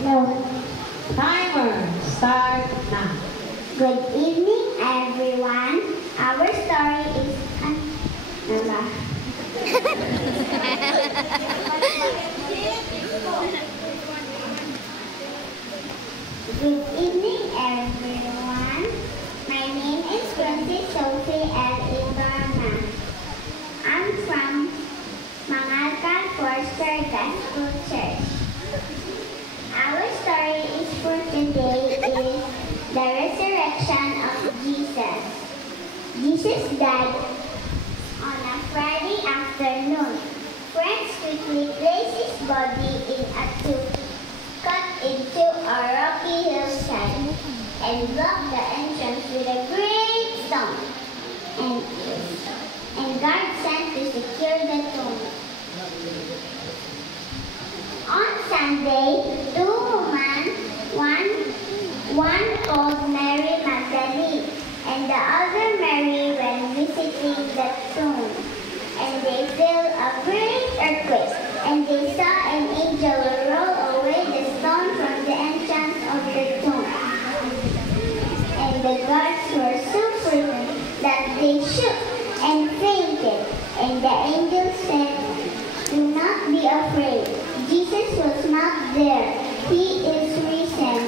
No. Timer, start now. Good evening, everyone. Our story is... Nala. Good evening, everyone. My name is Princess Sophie L. Ibarna. I'm from Mangalcan Forster Gospel Church. Our story is for today is the resurrection of Jesus. Jesus died on a Friday afternoon. Friends quickly placed his body in a tomb cut into a rocky hillside and blocked the entrance with a great stone and guards sent to secure the tomb. On Sunday, two women, one called Mary Magdalene and the other Mary went visiting the tomb. And they felt a great earthquake, and they saw an angel roll away the stone from the entrance of the tomb. And the guards were so frightened that they shook and fainted. And the angel said, "Do not be afraid. Jesus was not there. He is risen."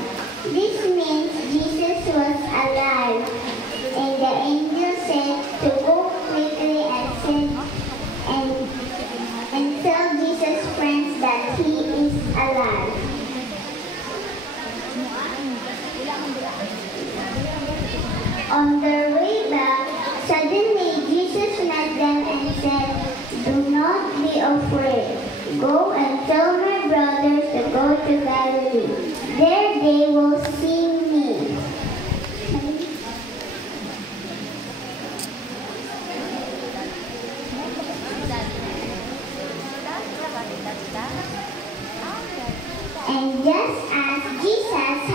This means Jesus was alive. And the angel said to go quickly and tell Jesus' friends that he is alive. On their way back, suddenly Jesus met them and said, "Do not be afraid. Go and tell my brothers to go to Galilee. There they will see me." And just as Jesus